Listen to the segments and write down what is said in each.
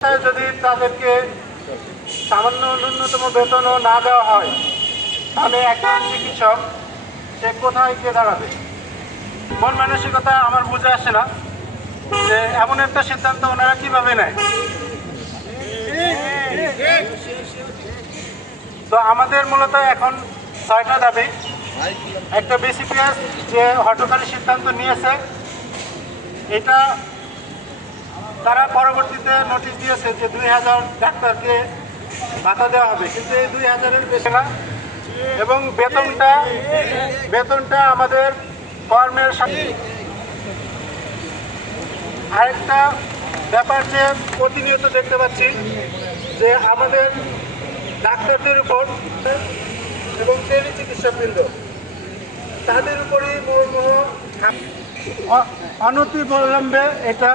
যদি তাদেরকে সামান্য ন্যূনতম বেতনও না দেওয়া হয় তাহলে একজন চিকিৎসক সে কোথায় গিয়ে দাঁড়াবে? মন মানসিকতা আমার বুঝে আসে না যে এমন একটা সিদ্ধান্ত ওনারা কিভাবে নেয়। তো আমাদের মূলত এখন 6টা দাবি। একটা বিসিপিএস যে হঠকারী সিদ্ধান্ত নিয়েছে, এটা তারা পরবর্তীতে নোটিশ দিয়েছে যে 2000 ডাক্তারকে ভাতা দেওয়া হবে, কিন্তু এই 2000-এর বেশি না। এবং বেতনটা আমাদের কর্মের সাথে। আরেকটা ব্যাপার যে প্রতিনিয়ত দেখতে পাচ্ছি যে আমাদের ডাক্তারদের উপর এবং টেলি চিকিৎসকবৃন্দ তাদের উপরই অনতিবিলম্বে এটা।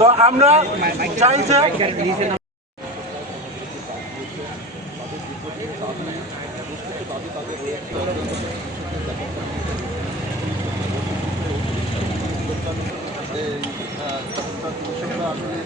তো আমরা চাই যে আসলে